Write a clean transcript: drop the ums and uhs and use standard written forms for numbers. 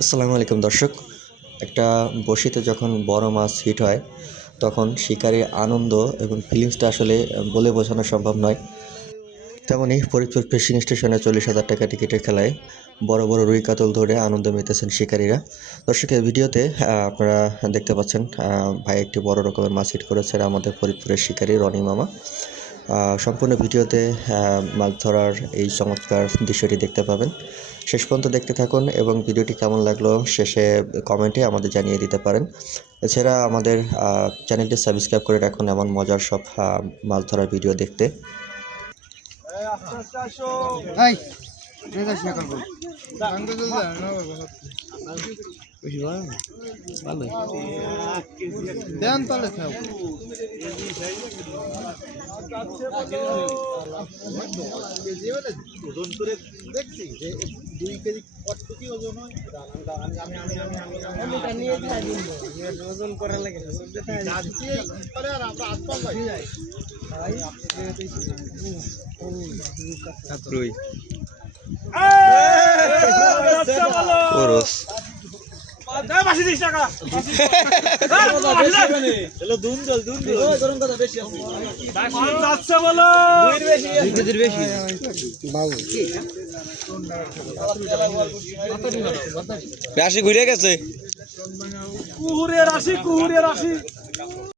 আসসালামু আলাইকুম দর্শক। একটা বড়শিতে যখন বড় মাছ হিট হয় তখন শিকারির আনন্দ এবং ফিলিংসটা আসলে বলে বোঝানো সম্ভব নয়। তেমনই ফরিদপুর ফিশিং স্টেশনে 40,000 টাকা টিকিটের খেলায় বড় বড় রুই কাতল ধরে আনন্দ মেতেছেন শিকারীরা। দর্শকের ভিডিওতে আপনারা দেখতে পাচ্ছেন ভাই একটি বড় রকমের মাছ হিট করেছেন আমাদের ফরিদপুরের শিকারী রনি মামা। সম্পূর্ণ ভিডিওতে মাছ ধরার এই চমৎকার দৃশ্যটি দেখতে পাবেন। শেষ পর্যন্ত দেখতে থাকুন এবং ভিডিওটি কেমন লাগলো শেষে কমেন্টে আমাদের জানিয়ে দিতে পারেন। এছাড়া আমাদের চ্যানেলটি সাবস্ক্রাইব করে রাখুন এমন মজার সব মাছ ধরার ভিডিও দেখতে। দেখছি যে 2 কেজি কতটুকু ওজন হয় ওজন করার লাগে আর আমরা আসপাল ভাই রাশি ঘুরে গেছে। কুহুরের রাশি